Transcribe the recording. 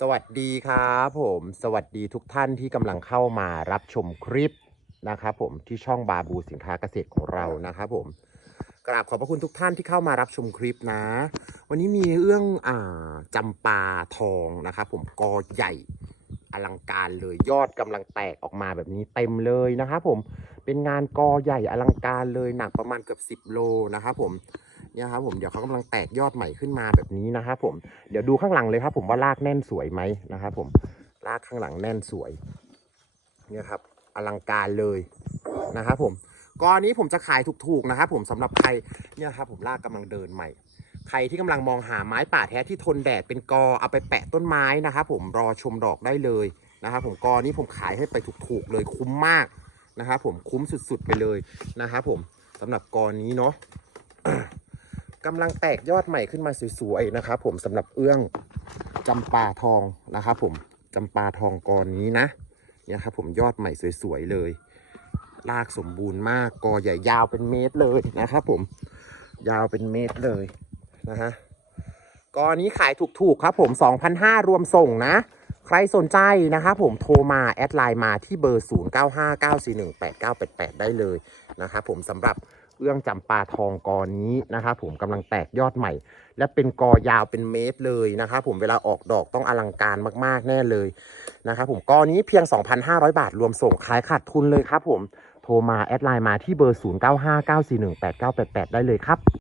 สวัสดีครับผมสวัสดีทุกท่านที่กำลังเข้ามารับชมคลิปนะครับผมที่ช่องบาบูสินค้าเกษตรของเรานะครับผมกราบขอบพระคุณทุกท่านที่เข้ามารับชมคลิปนะ วันนี้มีเรื่องอ่าจำปาทองนะครับผมกอใหญ่อลังการเลยยอดกำลังแตกออกมาแบบนี้เต็มเลยนะครับผม เป็นงานกอใหญ่อลังการเลยหนักประมาณเกือบ 10 โลนะครับผมเนี่ยครับผมเดี๋ยวเขากำลังแตกยอดใหม่ขึ้นมาแบบนี้นะครับผมเดี๋ยวดูข้างหลังเลยครับ ผมว่ารากแน่นสวยไหมนะครับผมรากข้างหลังแน่นสวยเนี่ยครับอลังการเลยนะครับผมกอนี้ผมจะขายถูกๆนะครับผมสำหรับใครเนี่ยครับผมรากกำลังเดินใหม่ ใครที่กำลังมองหาไม้ป่าแท้ที่ทนแดดเป็นกอเอาไปแปะต้นไม้นะครับผมรอชมดอกได้เลยนะครับผมกอนี้ผมขายให้ไปถูกๆเลยคุ้มมาก นะครับผมคุ้มสุดๆไปเลยนะครับผมสำหรับกอนี้เนาะกำลังแตกยอดใหม่ขึ้นมาสวยๆนะครับผมสำหรับเอื้องจำปาทองนะครับผมจำปาทองกอนี้นะเนี่ยครับผมยอดใหม่สวยๆเลยรากสมบูรณ์มากกอใหญ่ยาวเป็นเมตรเลยนะครับผมยาวเป็นเมตรเลยนะฮะกอนี้ขายถูกๆครับผม2,500รวมส่งนะ ใครสนใจนะครับผมโทรมาแอดไลน์มาที่เบอร์ 0959418988 ได้เลยนะครับผมสำหรับเอื้องจำปาทองกอนี้นะครับผมกำลังแตกยอดใหม่ และเป็นกอยาวเป็นเมตรเลยนะครับผมเวลาออกดอกต้องอลังการมากๆแน่เลยนะครับผมกอนี้เพียง 2,500 บาทรวมส่งขายขาดทุนเลยครับผมโทรมาแอดไลน์มาที่เบอร์ 0959418988 ได้เลยครับ